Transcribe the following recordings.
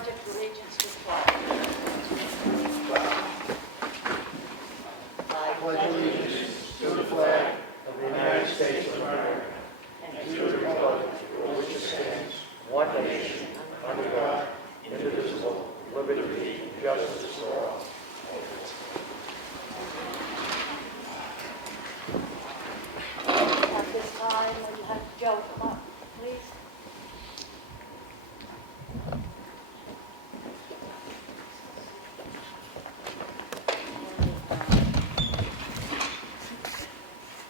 pledge of allegiance to the flag. I pledge allegiance to the flag of the United States of America and to the republic for which it stands, one nation, under God, indivisible, liberty, and justice for all. At this time, we'll have Joe come up, please.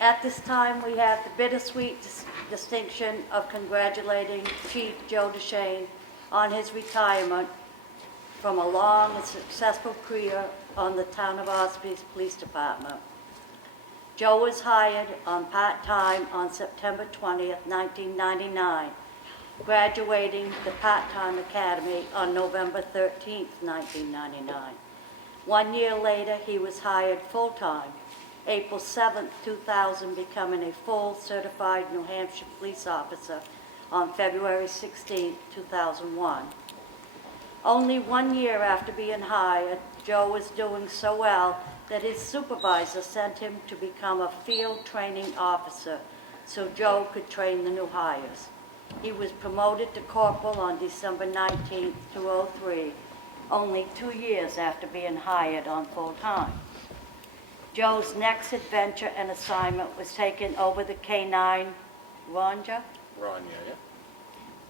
At this time, we have the bittersweet distinction of congratulating Chief Joe DeShane on his retirement from a long and successful career on the Town of Ossepee's Police Department. Joe was hired on part-time on September 20th, 1999, graduating the part-time academy on November 13th, 1999. 1 year later, he was hired full-time, April 7th, 2000, becoming a full certified New Hampshire police officer on February 16th, 2001. Only 1 year after being hired, Joe was doing so well that his supervisor sent him to become a field training officer so Joe could train the new hires. He was promoted to corporal on December 19th, 2003, only 2 years after being hired on full-time. Joe's next adventure and assignment was taking over the K-9 Ronja. Yeah.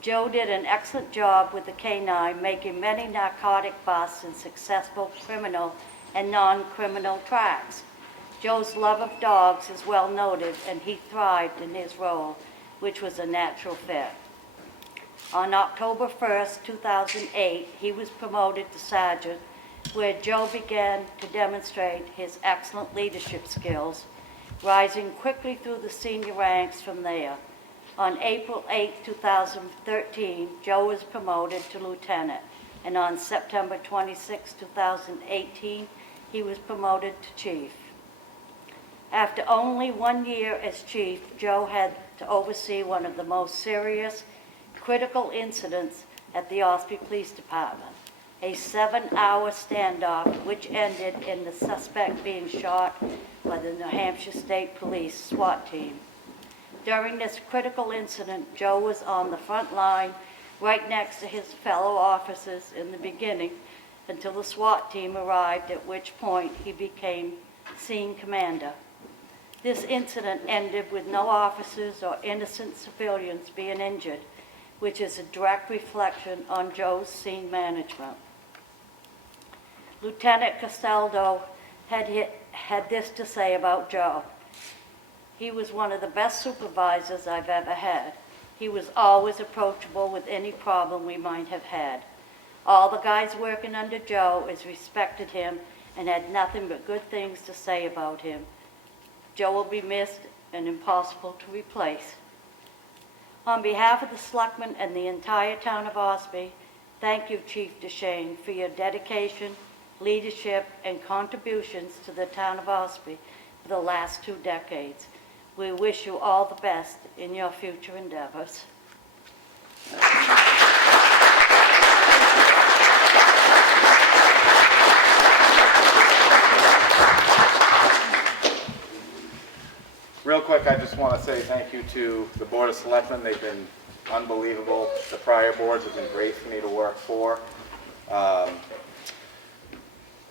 Joe did an excellent job with the K-9, making many narcotic busts and successful criminal and non-criminal tracks. Joe's love of dogs is well noted, and he thrived in his role, which was a natural fit. On October 1st, 2008, he was promoted to sergeant, where Joe began to demonstrate his excellent leadership skills, rising quickly through the senior ranks from there. On April 8, 2013, Joe was promoted to lieutenant, and on September 26, 2018, he was promoted to chief. After only 1 year as chief, Joe had to oversee one of the most serious, critical incidents at the Ossipee Police Department, a 7-hour standoff which ended in the suspect being shot by the New Hampshire State Police SWAT team. During this critical incident, Joe was on the front line, right next to his fellow officers in the beginning, until the SWAT team arrived, at which point he became scene commander. This incident ended with no officers or innocent civilians being injured, which is a direct reflection on Joe's scene management. Lieutenant Castaldo had this to say about Joe. He was one of the best supervisors I've ever had. He was always approachable with any problem we might have had. All the guys working under Joe respected him and had nothing but good things to say about him. Joe will be missed and impossible to replace. On behalf of the Selectmen and the entire town of Ossipee, thank you, Chief DeShane, for your dedication, leadership, and contributions to the town of Ossipee for the last 2 decades. We wish you all the best in your future endeavors. Real quick, I just want to say thank you to the Board of Selectmen. They've been unbelievable. The prior boards have been great for me to work for.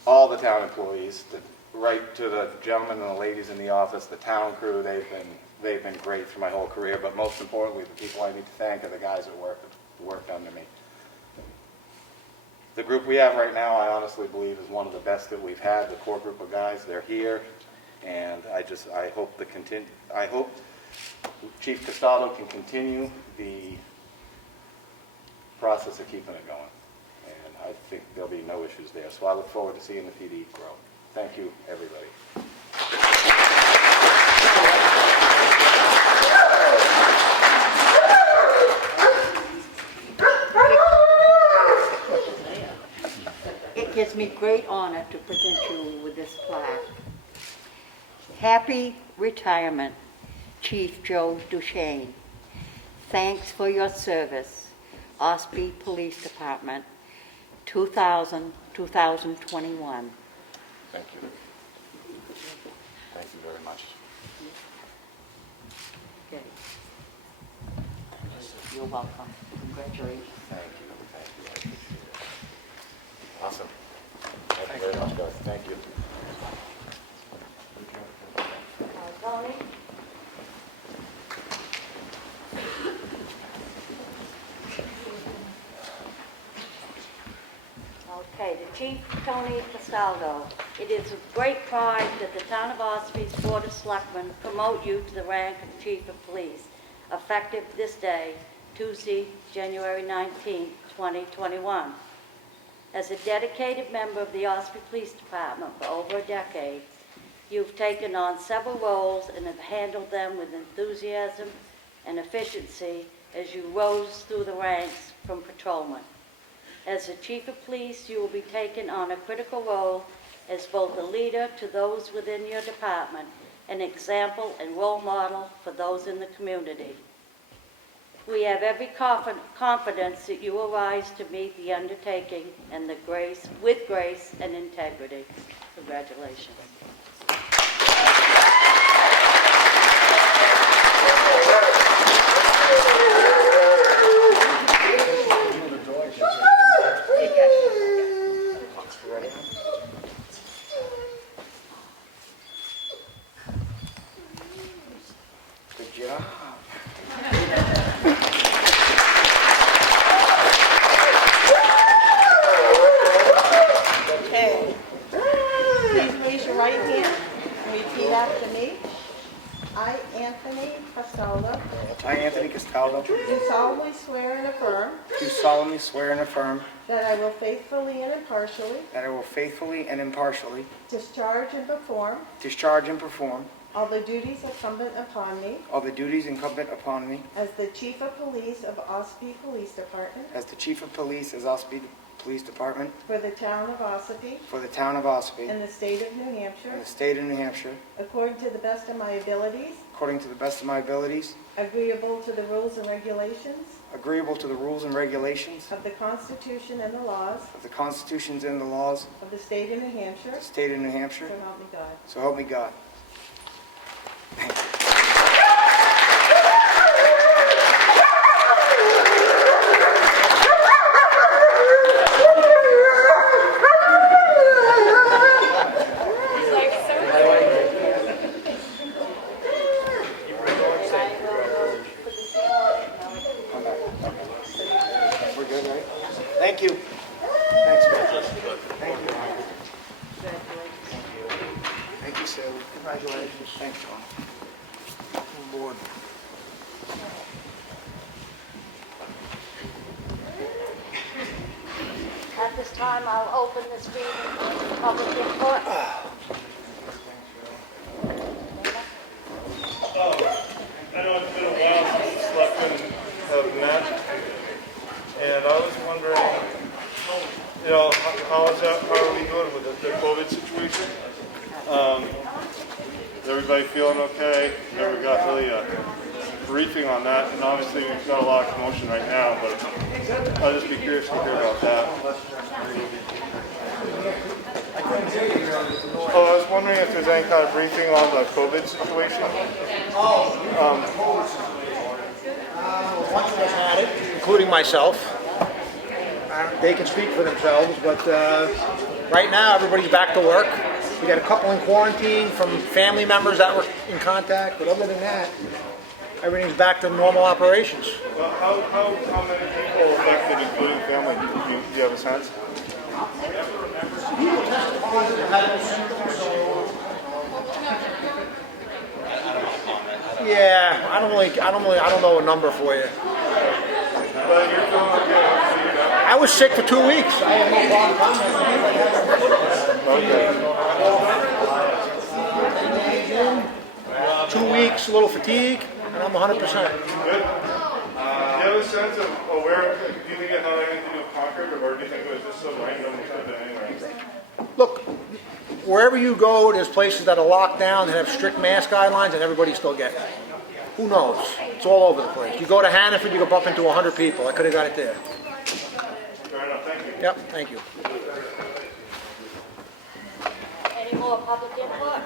All the town employees, right to the gentlemen and the ladies in the office, the town crew, they've been great for my whole career, but most importantly, the people I need to thank are the guys that worked under me. The group we have right now, I honestly believe, is one of the best that we've had. The core group of guys, they're here, and I hope Chief Castaldo can continue the process of keeping it going, and I think there'll be no issues there. So I look forward to seeing the PD grow. Thank you, everybody. It gives me great honor to present you with this plaque. Happy retirement, Chief Joe DeShane. Thanks for your service, Ossipee Police Department. 2000-2021. Thank you. Thank you very much. Okay. You're welcome. Congratulations. Thank you. Thank you. I appreciate it. Awesome. Thank you very much, guys. Thank you. Tony? Okay, the Chief, Tony Castaldo. It is with great pride that the Town of Ossopee's Board of Selectmen promote you to the rank of Chief of Police, effective this day, Tuesday, January 19, 2021. As a dedicated member of the Ossipee Police Department for over a decade, you've taken on several roles and have handled them with enthusiasm and efficiency as you rose through the ranks from patrolman. As the Chief of Police, you will be taking on a critical role as both a leader to those within your department, an example and role model for those in the community. We have every confidence that you will rise to meet the undertaking and with grace and integrity. Congratulations. Good job. Okay. Please raise your right hand and repeat after me. I, Anthony Castaldo, I, Anthony Castaldo, do solemnly swear and affirm do solemnly swear and affirm that I will faithfully and impartially that I will faithfully and impartially discharge and perform discharge and perform all the duties incumbent upon me all the duties incumbent upon me as the Chief of Police of Ossipee Police Department as the Chief of Police of Ossipee Police Department for the Town of Ossipee for the Town of Ossipee and the State of New and Hampshire, the State of New Hampshire, according to the best of my abilities, according to the best of my abilities, agreeable to the rules and regulations agreeable to the rules and regulations of the Constitution and the laws of the constitutions and the laws of the State of New Hampshire, of the State of New Hampshire, so help me God. so help me God. We're good, right? Thank you. Thanks, man. Thank you. Thank you, Sue. Congratulations. Thanks, John. On board. At this time, I'll open this meeting for public input. I know it's been a while since the selectmen have met, and I was wondering, you know, how are we doing with the COVID situation? Is everybody feeling okay? Never got really a briefing on that, and obviously we've got a lot of commotion right now, but I'll just be curious to hear about that. Oh, I was wondering if there's any kind of briefing on the COVID situation. One of us had it, including myself. They can speak for themselves, but right now everybody's back to work. We got a couple in quarantine from family members that were in contact, but other than that, everything's back to normal operations. How many people affected, including family? Do you have a sense? Yeah, I don't know a number for you. But you're feeling okay. I was sick for 2 weeks. I had no problem. Okay. 2 weeks, a little fatigue, and I'm 100%. Good. Do you have a sense of where, do you think it had anything to do with Concord, or do you think it was just so random it could have been anywhere? Look, wherever you go, there's places that are locked down that have strict mask guidelines, and everybody still gets it. Who knows? It's all over the place. You go to Hannaford, you go bump into 100 people. I could have got it there. Fair enough, thank you. Yep, thank you. Any more public input?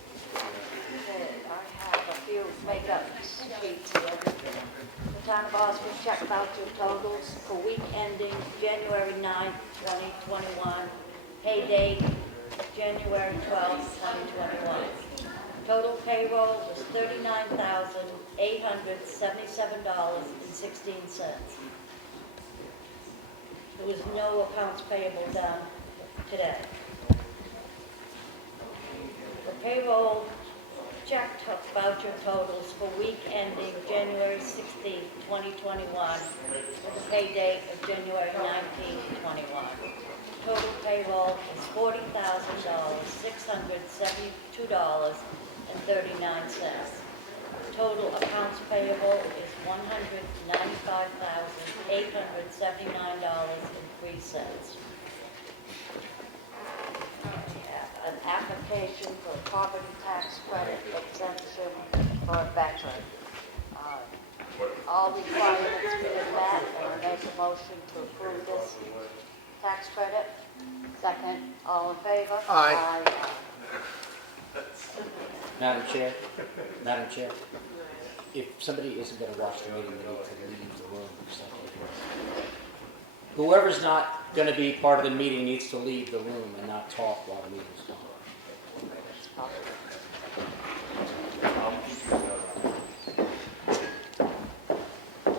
Okay, I have a few makeup sheets here. The Town of Ossipee check voucher totals for week ending January 9th, 2021. Pay date January 12th, 2021. Total payroll was $39,877.16. There was no accounts payable done today. The payroll check voucher totals for week ending January 16th, 2021, with a pay date of January 19th, 2021. Total payroll is $40,672.39. Total accounts payable is $195,879.03. An application for property tax credit exemption for a veteran. All requirements being met, and I make a motion to approve this tax credit. Second, all in favor? Aye. Madam Chair, if somebody isn't going to watch the meeting, they need to leave the room or something. Whoever's not going to be part of the meeting needs to leave the room and not talk while the meeting's going.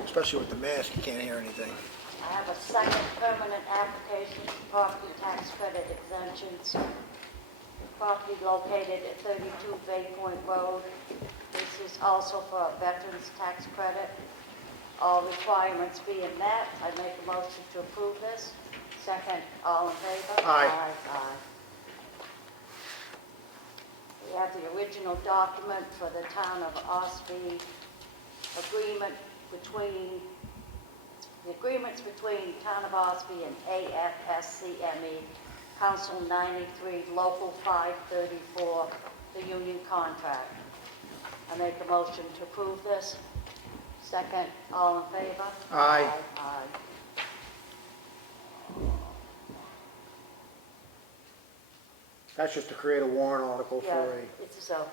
Especially with the mask, you can't hear anything. I have a second permanent application for property tax credit exemptions. Property located at 32 Bay Point Road. This is also for a veteran's tax credit. All requirements being met, I make a motion to approve this. Second, all in favor? Aye. Aye. We have the original document for the Town of Ossipee agreements between Town of Ossipee and AFSCME, Council 93, Local 534, the union contract. I make a motion to approve this. Second, all in favor? Aye. Aye. That's just to create a warrant article Yeah, for a, this is a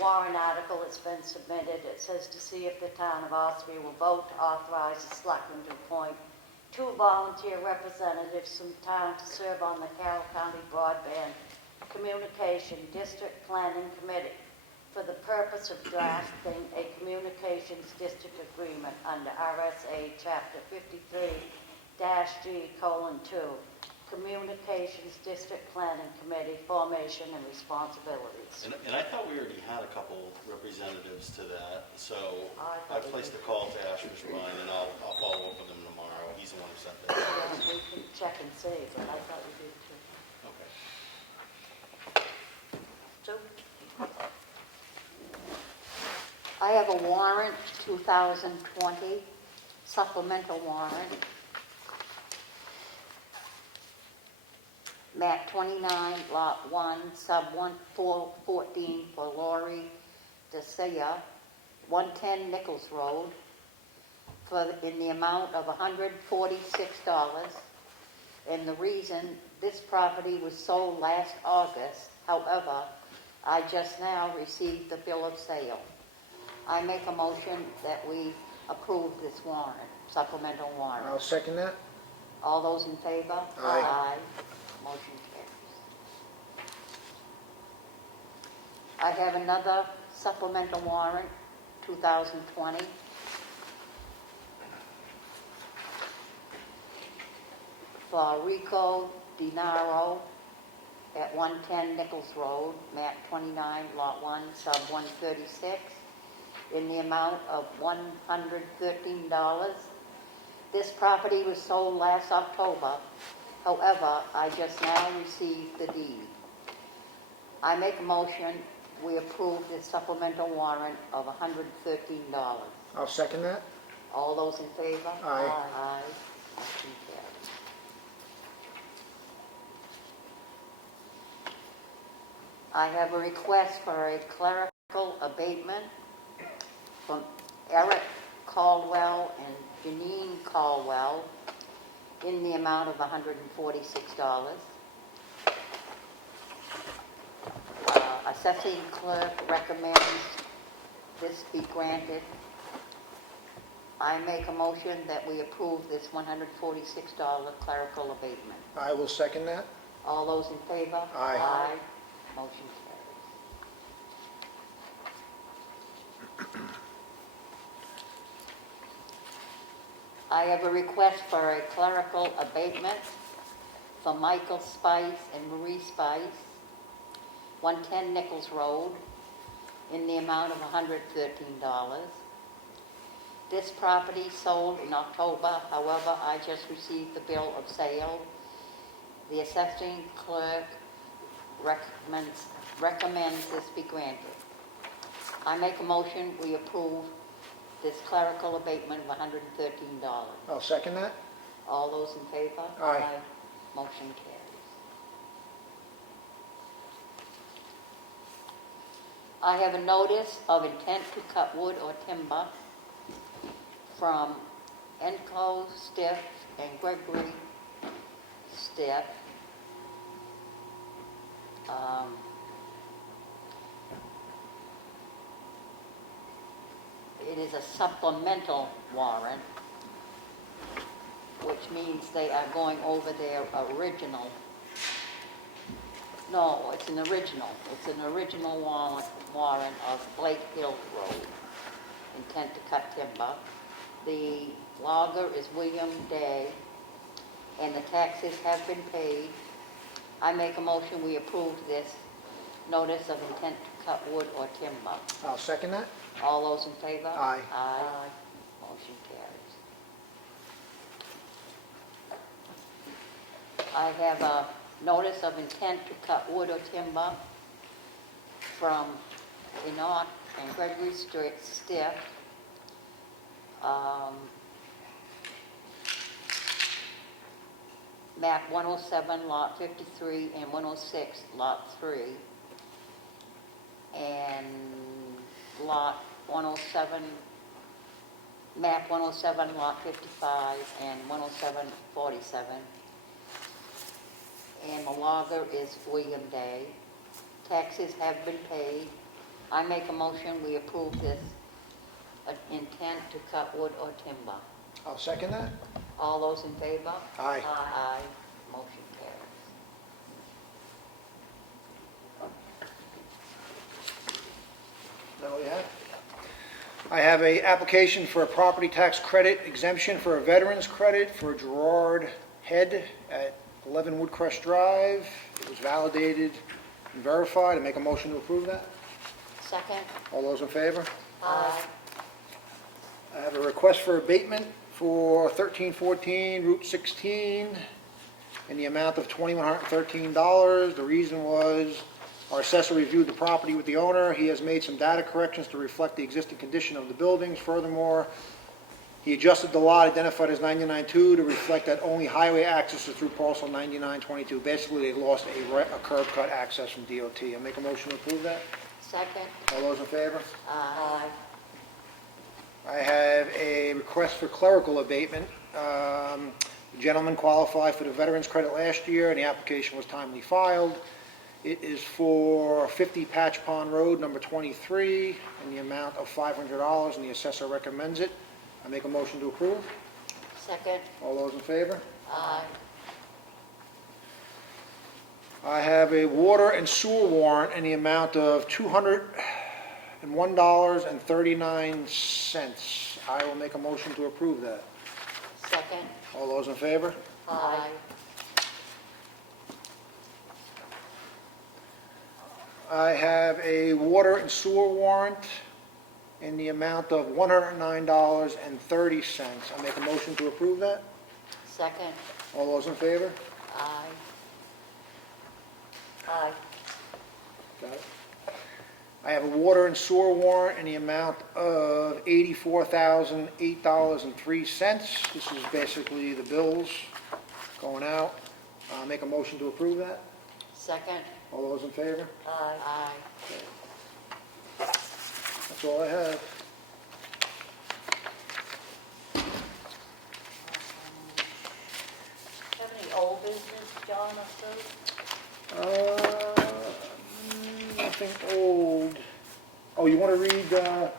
warrant article that's been submitted. It says to see if the Town of Ossipee will vote to authorize the selectmen to appoint 2 volunteer representatives from town to serve on the Carroll County Broadband Communication District Planning Committee for the purpose of drafting a communications district agreement under RSA Chapter 53-G:2, Communications District Planning Committee Formation and Responsibilities. And I thought we already had a couple representatives to that, so I I thought we placed did. a call to Asher's Ryan, and I'll follow up with him tomorrow. He's the one who sent that. Yeah, we can check and see, but I thought we did too. Okay. Sue? I have a warrant, 2020, supplemental warrant. Map 29, Lot 1, Sub 1414 for Lori DeSia, 110 Nichols Road, in the amount of $146. And the reason, this property was sold last August. However, I just now received the bill of sale. I make a motion that we approve this warrant, supplemental warrant. I'll second that. All those in favor? Aye. Motion carries. I have another supplemental warrant, 2020. For Rico Dinaro at 110 Nichols Road, map 29, lot 1, sub 136, in the amount of $113. This property was sold last October. However, I just now received the deed. I make a motion, we approve this supplemental warrant of $113. I'll second that. All those in favor? Aye. Aye. Motion carries. I have a request for a clerical abatement from Eric Caldwell and Janine Caldwell in the amount of $146. Assessing clerk recommends this be granted. I make a motion that we approve this $146 clerical abatement. I will second that. All those in favor? Aye. Motion carries. I have a request for a clerical abatement for Michael Spice and Marie Spice, 110 Nichols Road, in the amount of $113. This property sold in October, however, I just received the bill of sale. The assessing clerk recommends this be granted. I make a motion we approve this clerical abatement of $113. I'll second that. All those in favor? Aye. Motion carries. I have a notice of intent to cut wood or timber from Enco Stiff and Gregory Stiff. It is a supplemental warrant, which means they are going over their original. No, it's an original. It's an original warrant of Blake Hill Road, intent to cut timber. The logger is William Day, and the taxes have been paid. I make a motion we approve this notice of intent to cut wood or timber. I'll second that. All those in favor? Aye. Aye. Motion carries. I have a notice of intent to cut wood or timber from Enoch and Gregory Stiff. Map 107, Lot 53, and 106, Lot 3. And Lot 107, Map 107, Lot 55, and 107-47. And the logger is William Day. Taxes have been paid. I make a motion we approve this intent to cut wood or timber. I'll second that. All those in favor? Aye. Aye. Motion carries. That all you have? I have a application for a property tax credit exemption for a veteran's credit for Gerard Head at 11 Woodcrest Drive. It was validated and verified. I make a motion to approve that. Second? All those in favor? Aye. I have a request for abatement for 1314 Route 16 in the amount of $2,113. The reason was our assessor reviewed the property with the owner. He has made some data corrections to reflect the existing condition of the buildings. Furthermore, he adjusted the lot identified as 99-2 to reflect that only highway access is through parcel 9922. Basically, they lost a curb cut access from DOT. I make a motion to approve that. Second? All those in favor? Aye. I have a request for clerical abatement. The gentleman qualified for the veterans credit last year, and the application was timely filed. It is for 50 Patch Pond Road, number 23, in the amount of $500, and the assessor recommends it. I make a motion to approve. Second? All those in favor? Aye. I have a water and sewer warrant in the amount of $201.39. I will make a motion to approve that. Second? All those in favor? Aye. I have a water and sewer warrant in the amount of $109.30. I make a motion to approve that. Second? All those in favor? Aye. Aye. Got it. I have a water and sewer warrant in the amount of $84,008.03. This is basically the bills going out. Make a motion to approve that. Second? All those in favor? Aye. That's all I have. Have any old business, John or Sue? Nothing old. Oh, you want to read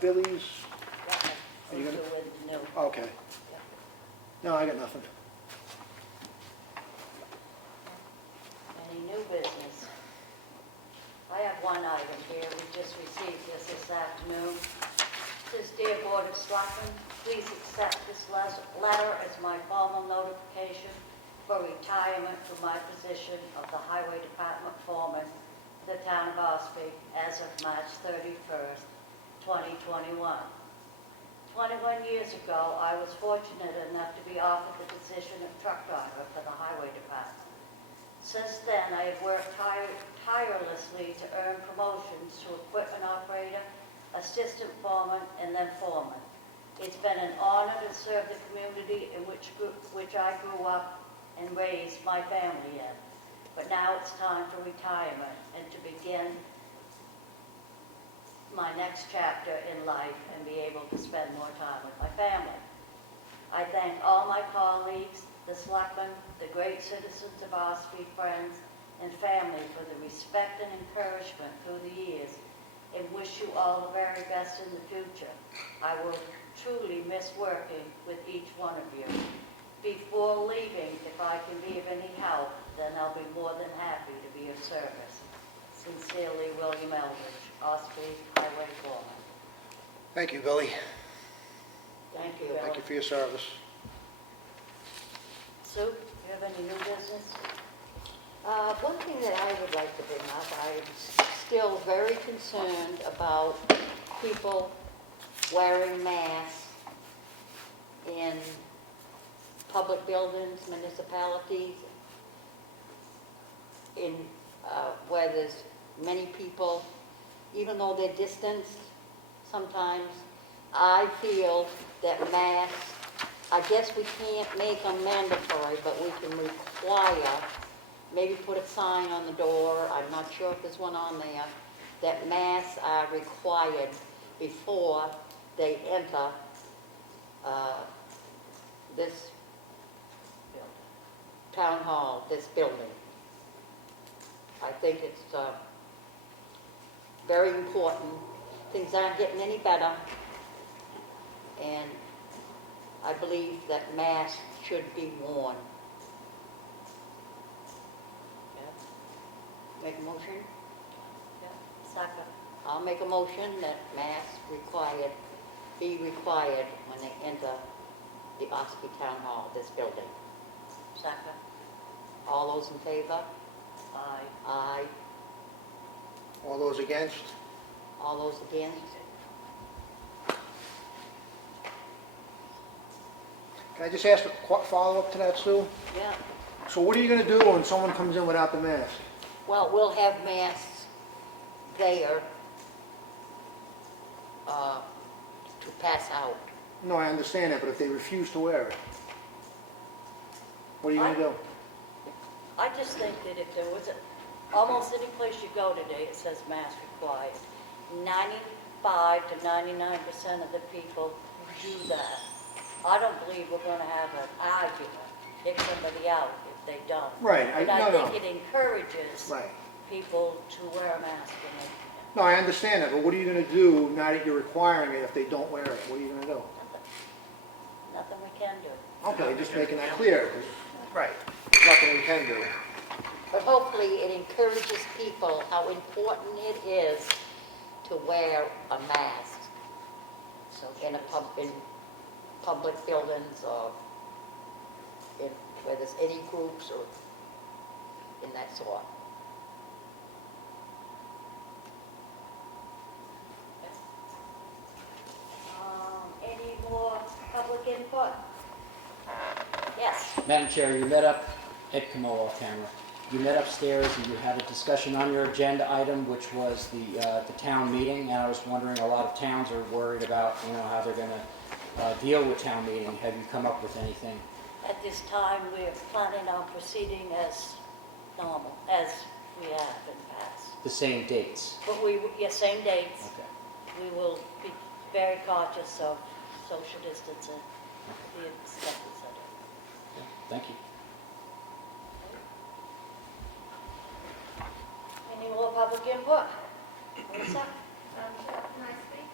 Billy's? Yeah, Are you gonna- Sue with new. Okay. No, I got nothing. Any new business? I have one item here, we just received this afternoon. It says, "Dear Board of Selectmen, please accept this letter as my formal notification for retirement from my position of the Highway Department Foreman for the town of Ossipee as of March 31st, 2021. 21 years ago, I was fortunate enough to be offered the position of truck driver for the Highway Department. Since then, I have worked tirelessly to earn promotions to equipment operator, assistant foreman, and then foreman. It's been an honor to serve the community in which I grew up and raised my family in. But now it's time for retirement and to begin my next chapter in life and be able to spend more time with my family. I thank all my colleagues, the selectmen, the great citizens of Ossipee, friends, and family for the respect and encouragement through the years, and wish you all the very best in the future. I will truly miss working with each one of you. Before leaving, if I can be of any help, then I'll be more than happy to be of service. Sincerely, William Eldridge, Ossipee Highway Foreman." Thank you, Billy. Thank you, Thank you Bill. for your service. Sue, do you have any new business? One thing that I would like to bring up, I'm still very concerned about people wearing masks in public buildings, municipalities, in where there's many people, even though they're distanced sometimes. I feel that masks, I guess we can't make them mandatory, but we can require, maybe put a sign on the door, I'm not sure if there's one on there, that masks are required before they enter this town hall, this building. I think it's very important. Things aren't getting any better, and I believe that masks should be worn. Make a motion? Second. I'll make a motion that masks be required when they enter the Ossipee Town Hall, this building. Second. All those in favor? Aye. Aye. All those against? All those against? Can I just ask a follow-up to that, Sue? Yeah. So what are you going to do when someone comes in without the mask? Well, we'll have masks there to pass out. No, I understand that, but if they refuse to wear it, what are you going to do? I just think that if there was almost any place you go today, it says mask required. 95 to 99% of the people do that. I don't believe we're going to have an argument, kick somebody out if they don't. Right, But I no. think it encourages Right. people to wear a mask. No, I understand that, but what are you going to do now that you're requiring it if they don't wear it? What are you going to do? Nothing we can do. Okay, just making that clear. 'Cause- Right. There's nothing we can do. But hopefully it encourages people how important it is to wear a mask So in public buildings or where there's any groups or in that sort. Any more public input? Yes. Madam Chair, you met up at Comeau off camera. You met upstairs and you had a discussion on your agenda item, which was the town meeting. And I was wondering, a lot of towns are worried about, how they're going to deal with town meeting. Have you come up with anything? At this time, we're planning on proceeding as normal, as we have in the the same dates? But same dates. Okay. We will be very cautious of social distancing, the acceptance of it. Okay. Thank you. Any more public input? Lisa? Can I speak?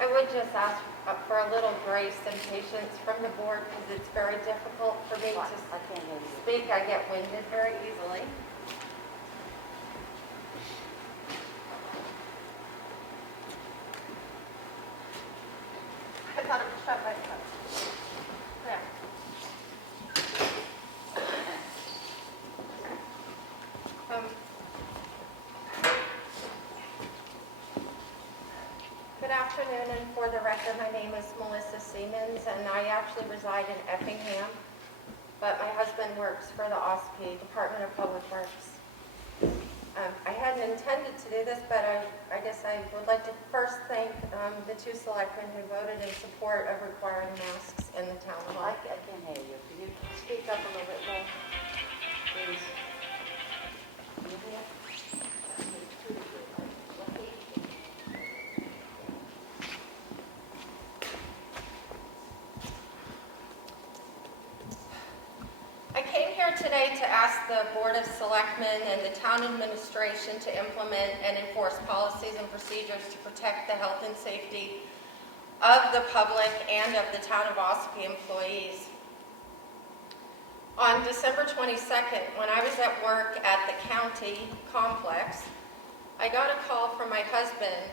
I would just ask for a little grace and patience from the board because it's very difficult for me I to can't hear you. speak. I get winded very easily. I thought it was shut by itself. There. Good afternoon, and for the record, my name is Melissa Siemens, and I actually reside in Effingham, but my husband works for the Ossipee Department of Public Works. I hadn't intended to do this, but I guess I would like to first thank the two selectmen who voted in support of requiring masks in the town hall. I can't hear you. Can you speak up a little bit more, please? Can you hear? I came here today to ask the Board of Selectmen and the town administration to implement and enforce policies and procedures to protect the health and safety of the public and of the town of Ossipee employees. On December 22nd, when I was at work at the county complex, I got a call from my husband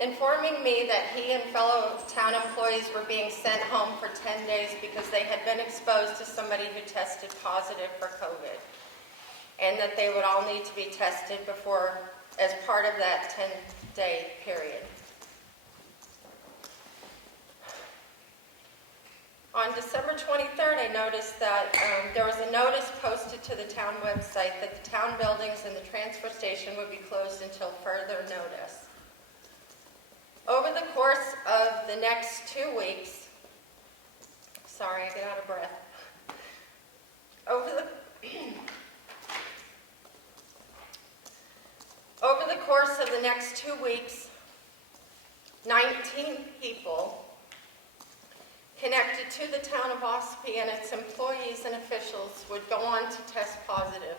informing me that he and fellow town employees were being sent home for 10 days because they had been exposed to somebody who tested positive for COVID, and that they would all need to be tested before, as part of that 10-day period. On December 23rd, I noticed that there was a notice posted to the town website that the town buildings and the transfer station would be closed until further notice. Over the course of the next 2 weeks, sorry, I get out of breath. Over the course of the next 2 weeks, 19 people connected to the town of Ossipee and its employees and officials would go on to test positive.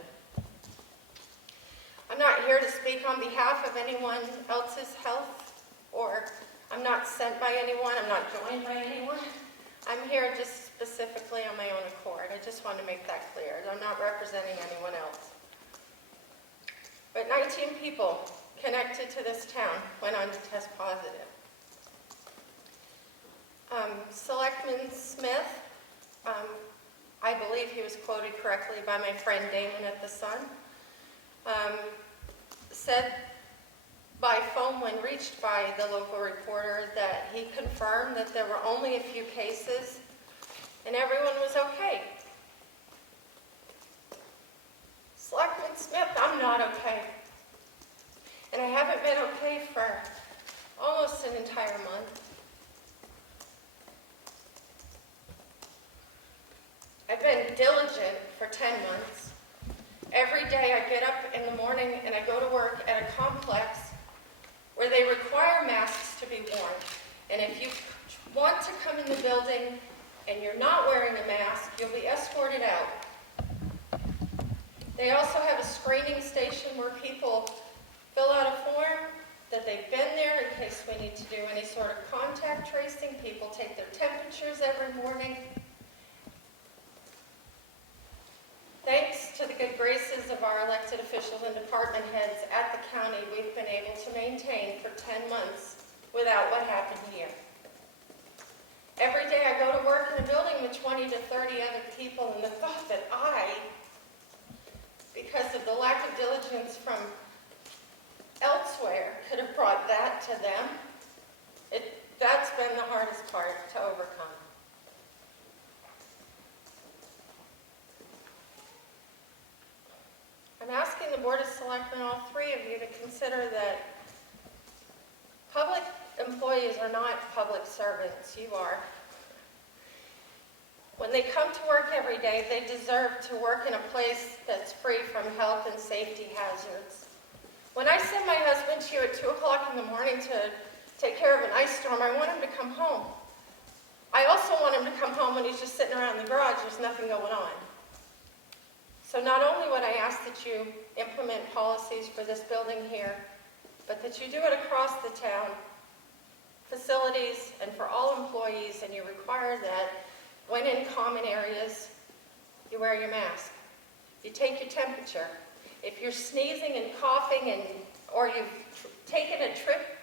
I'm not here to speak on behalf of anyone else's health, or I'm not sent by anyone, I'm not joined by anyone. I'm here just specifically on my own accord. I just want to make that clear. I'm not representing anyone else. But 19 people connected to this town went on to test positive. Selectman Smith, I believe he was quoted correctly by my friend Damon at the Sun, said by phone when reached by the local reporter that he confirmed that there were only a few cases and everyone was okay. Selectman Smith, I'm not okay. And I haven't been okay for almost an entire month. I've been diligent for 10 months. Every day I get up in the morning and I go to work at a complex where they require masks to be worn. And if you want to come in the building and you're not wearing a mask, you'll be escorted out. They also have a screening station where people fill out a form that they've been there in case we need to do any sort of contact tracing. People take their temperatures every morning. Thanks to the good graces of our elected officials and department heads at the county, we've been able to maintain for 10 months without what happened here. Every day I go to work in a building with 20 to 30 other people, and the thought that I, because of the lack of diligence from elsewhere, could have brought that to them, that's been the hardest part to overcome. I'm asking the Board of Selectmen, all three of you, to consider that public employees are not public servants. You are. When they come to work every day, they deserve to work in a place that's free from health and safety hazards. When I send my husband to you at 2 o'clock in the morning to take care of an ice storm, I want him to come home. I also want him to come home when he's just sitting around the garage, there's nothing going on. So not only would I ask that you implement policies for this building here, but that you do it across the town, facilities, and for all employees, and you require that when in common areas, you wear your mask. You take your temperature. If you're sneezing and coughing or you've taken a trip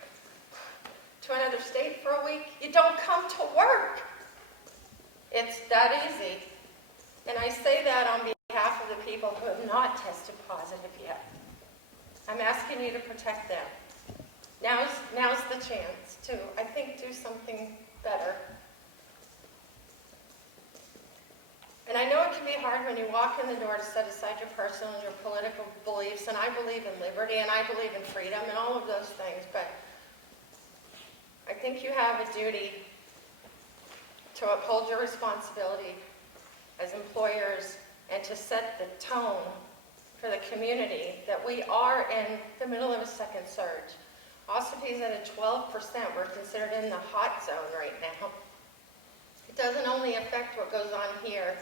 to another state for a week, you don't come to work. It's that easy. And I say that on behalf of the people who have not tested positive yet. I'm asking you to protect them. Now's the chance to, I think, do something better. And I know it can be hard when you walk in the door to set aside your personal and your political beliefs, and I believe in liberty, and I believe in freedom, and all of those things, but I think you have a duty to uphold your responsibility as employers and to set the tone for the community that we are in the middle of a second surge. Ossepee's at a 12%. We're considered in the hot zone right now. It doesn't only affect what goes on here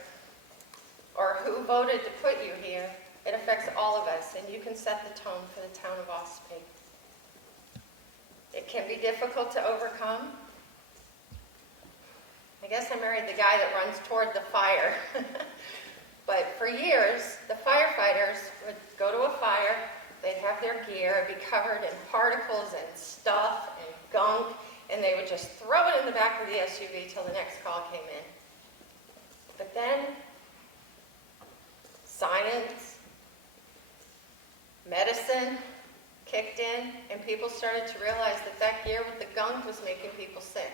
or who voted to put you here. It affects all of us, and you can set the tone for the town of Ossipee. It can be difficult to overcome. I guess I married the guy that runs toward the fire. But for years, the firefighters would go to a fire, they'd have their gear, it'd be covered in particles and stuff and gunk, and they would just throw it in the back of the SUV till the next call came in. But then, science, medicine kicked in, and people started to realize that that gear with the gunk was making people sick.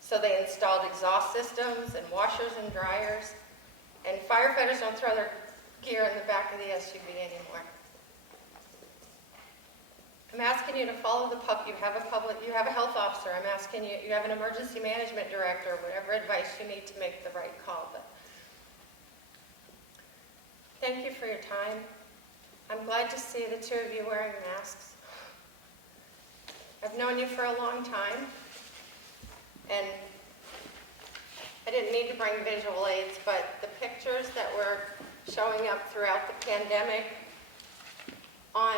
So they installed exhaust systems and washers and dryers, and firefighters don't throw their gear in the back of the SUV anymore. I'm asking you to follow the you have a health officer. I'm asking you, you have an emergency management director, whatever advice you need to make the right call. But thank you for your time. I'm glad to see the two of you wearing masks. I've known you for a long time, and I didn't need to bring visual aids, but the pictures that were showing up throughout the pandemic on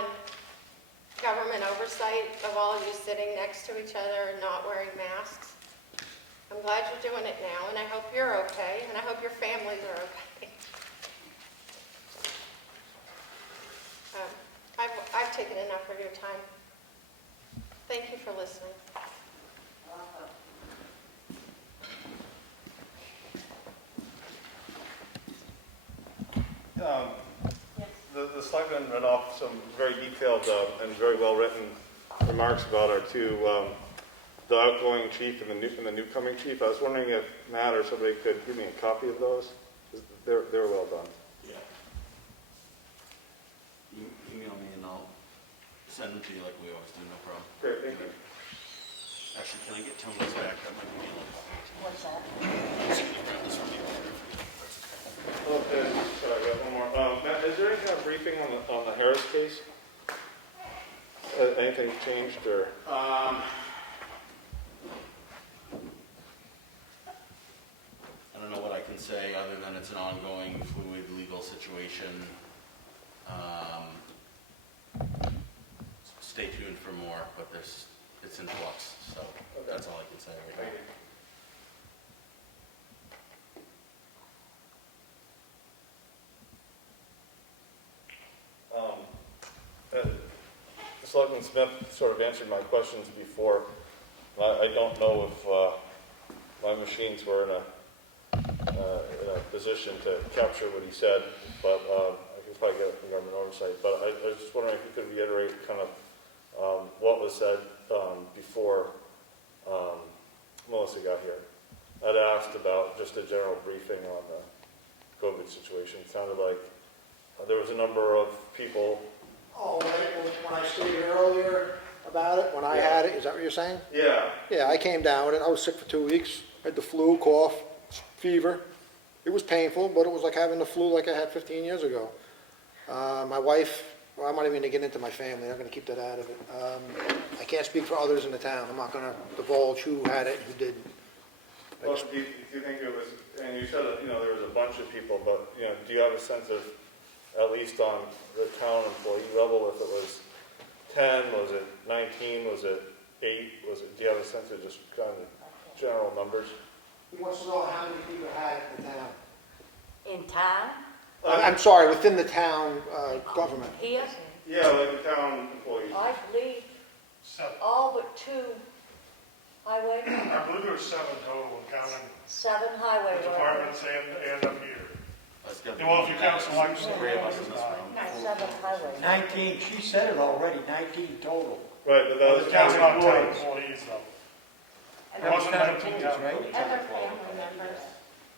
government oversight of all of you sitting next to each other and not wearing masks. I'm glad you're doing it now, and I hope you're okay, and I hope your families are okay. I've taken enough of your time. Thank you for listening. The selectmen read off some very detailed and very well-written remarks about our two, the outgoing chief and the new coming chief. I was wondering if Matt or somebody could give me a copy of those. They're well done. Yeah. Email me and I'll send them to you like we always do, no problem. Great, thank you. Actually, can I get Tony's back? That might be a little complicated. What's that? This one. Okay, sorry, I got one more. Matt, is there any kind of briefing on the Harris case? Anything changed or? I don't know what I can say other than it's an ongoing fluid legal situation. Stay tuned for more, but it's in flux, so that's all I can say right now. Selectman Smith sort of answered my questions before. I don't know if my machines were in a position to capture what he said, but I could probably get it from government oversight. But I was just wondering if you could reiterate kind of what was said before Melissa got here. I'd asked about just a general briefing on the COVID situation. It sounded like there was a number of people. Oh, when I stated earlier about it, when I had it, is that what you're saying? Yeah. Yeah, I came down with it. I was sick for 2 weeks. I had the flu, cough, fever. It was painful, but it was like having the flu like I had 15 years ago. My wife, well, I'm not even gonna get into my family, I'm gonna keep that out of it. I can't speak for others in the town, I'm not gonna divulge who had it and who didn't. Well, do you think it was, and you said that, you know, there was a bunch of people, but, you know, do you have a sense of, at least on the town employee level, if it was 10, was it 19, was it 8, do you have a sense of just kind of general numbers? Who wants to know how many people had it in the town? In town, I'm sorry, within the town government. here, Yeah, like the town employees. I believe all but 2 highway, I believe there were 7 total, counting 7 highway the workers. departments and up here. That's gonna be- Well, if you count Selectmen. Three of us in this room. 7 highway. 19, she said it already, 19 total. Right, but that was That's not town employees. employees, though. It That was wasn't 10 19 employees, town right? employees. And their family members.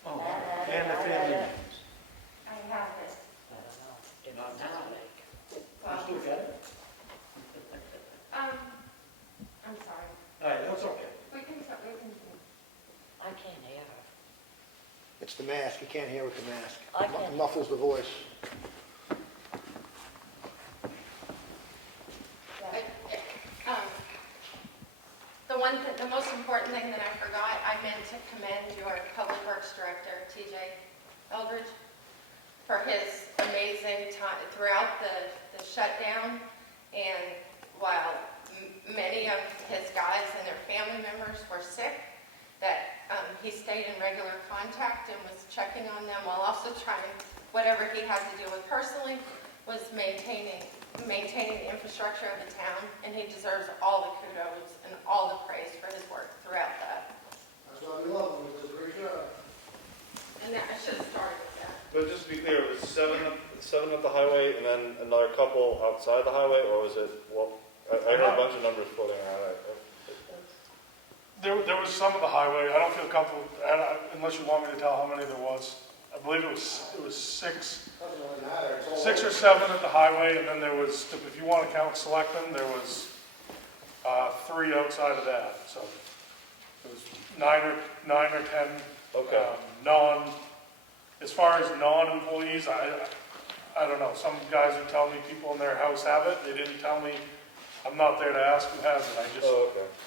Oh, and the family members. I have it. Not now. You Well, still got it? I'm sorry. All right, that's okay. We can. I can't hear her. It's the mask, you can't hear with the mask. I can't. It muffles the voice. The most important thing that I forgot, I meant to commend your Public Works Director, TJ Eldridge, for his amazing time throughout the shutdown. And while many of his guys and their family members were sick, that he stayed in regular contact and was checking on them while also trying, whatever he had to deal with personally, was maintaining the infrastructure of the town, and he deserves all the kudos and all the praise for his work throughout that. That's why we love him, he does a great job. And that, I should have started with that. But just to be clear, it was seven at the highway and then another couple outside the highway, or was it, well, I heard a bunch of numbers floating around. There was some of the highway. I don't feel comfortable, unless you want me to tell how many there was. I believe it was 6. Doesn't really matter, it's all. 6 or 7 at the highway, and then there was, if you want to count Selectmen, there was 3 outside of that. So it was 9 or 10. Okay. As far as non-employees, I don't know. Some guys would tell me people in their house have it. They didn't tell me. I'm not there to ask who has it. I just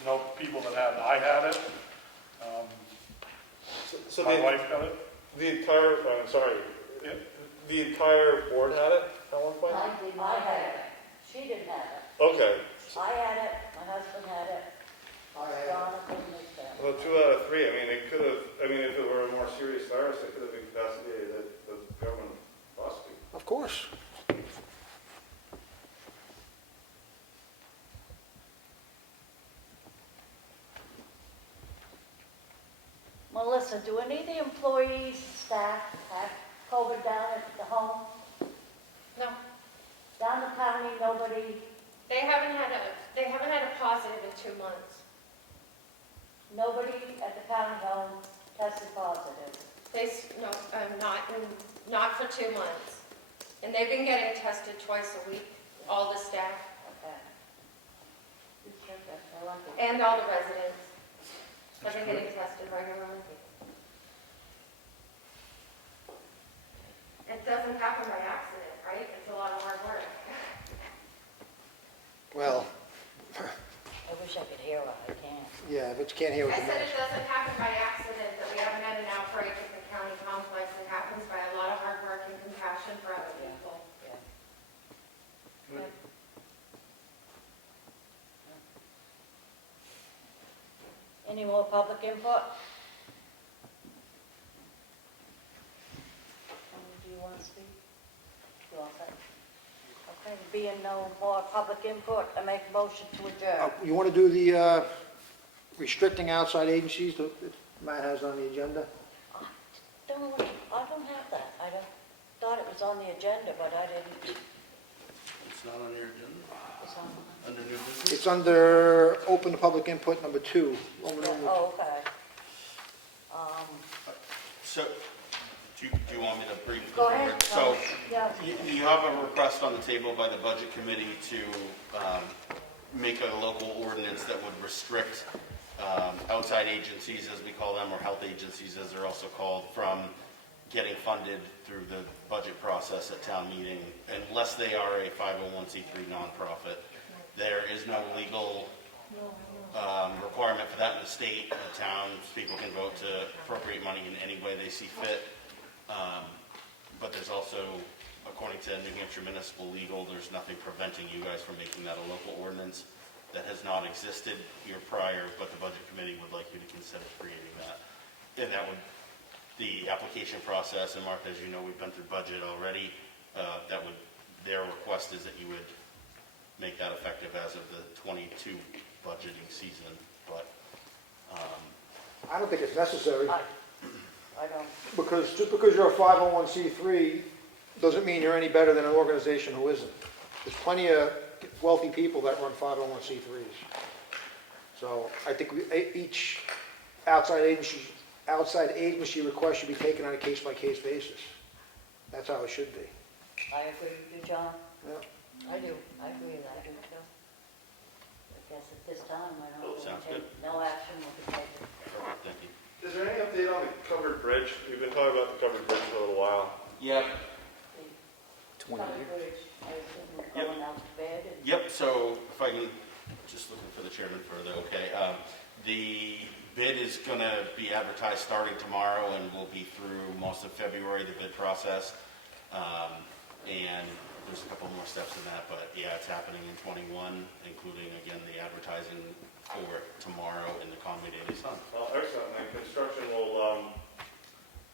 know people that have it. I had it. So My wife got it. the entire, I'm sorry, Yeah. the entire board had it at one point? I had it. She didn't have it. Okay. I had it, my husband had it, Jonathan was there. Well, 2 out of 3, I mean, it could have, if it were a more serious virus, it could have incapacitated the government possibly. Of course. Melissa, do any of the employees, staff have COVID down at the home? No, Down the county, nobody, they haven't had a positive in 2 months. nobody at the county home tested positive? Not for 2 months. And they've been getting tested twice a week, all the staff Okay. I like it. and all the residents. Have been getting tested regularly. It doesn't happen by accident, right? It's a lot of hard work. Well, I wish I could hear her, I can't. yeah, but you can't hear with I the said mask. it doesn't happen by accident, that we haven't had an outbreak at the county complex. It happens by a lot of hard work and compassion for other people. Yeah. Any more public input? Do you want to speak? You all set? Okay, being no more public input, I make a motion to adjourn. You want to do the restricting outside agencies that Matt has on the agenda? I don't have that. Thought it was on the agenda, but I didn't. It's not on your agenda? It's on. Under new business? It's under open to public input number 2. Oh, okay. So, do you want me to brief the Go board? ahead. So, Yeah. you have a request on the table by the Budget Committee to make a local ordinance that would restrict outside agencies, as we call them, or health agencies, as they're also called, from getting funded through the budget process at town meeting, unless they are a 501c3 nonprofit. There is no legal requirement for that in the state. The towns, people can vote to appropriate money in any way they see fit. But there's also, according to New Hampshire Municipal Legal, there's nothing preventing you guys from making that a local ordinance. That has not existed year prior, but the budget committee would like you to consider creating that. And that would, the application process, and Mark, as you know, we've been through budget already, their request is that you would make that effective as of the 22 budgeting season, but I don't think it's necessary, I don't, because just because you're a 501c3 doesn't mean you're any better than an organization who isn't. There's plenty of wealthy people that run 501c3s. So I think each outside agency request should be taken on a case-by-case basis. That's how it should be. I agree with you, John. Yeah. I do, I agree with that, too. I guess at this time, I don't Sounds think, no action will be taken. thank you. Is there any update on the covered bridge? We've been talking about the covered bridge for a little while. Yep. 20 years. Bridge, I assume we're Yep. going out to bed and. Yep, so if I can, just looking for the chairman further, okay. The bid is going to be advertised starting tomorrow and will be through most of February, the bid process. And there's a couple more steps in that, but yeah, it's happening in 21, including, again, the advertising for tomorrow in the Comeau Daily Sun. Excellent. And construction will,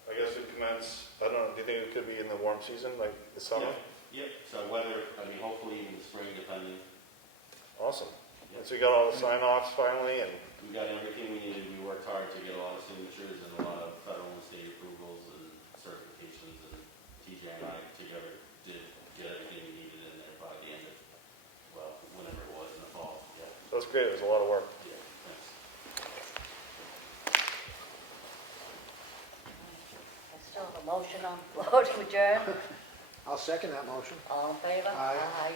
I guess it commence, I don't know, do you think it could be in the warm season, like the summer? Yep, so weather, I mean, hopefully in the spring, depending. Awesome. And so you got all the sign-offs finally, and We got everything we needed. We worked hard to get a lot of signatures and a lot of federal and state approvals and certifications, and TJ and I together did get everything we needed in there by the end of, well, whenever it was in the fall. Yeah, that's great. It was a lot of work. yeah, thanks. I still have a motion on the floor to adjourn. I'll second that motion. All in favor? Aye. Aye.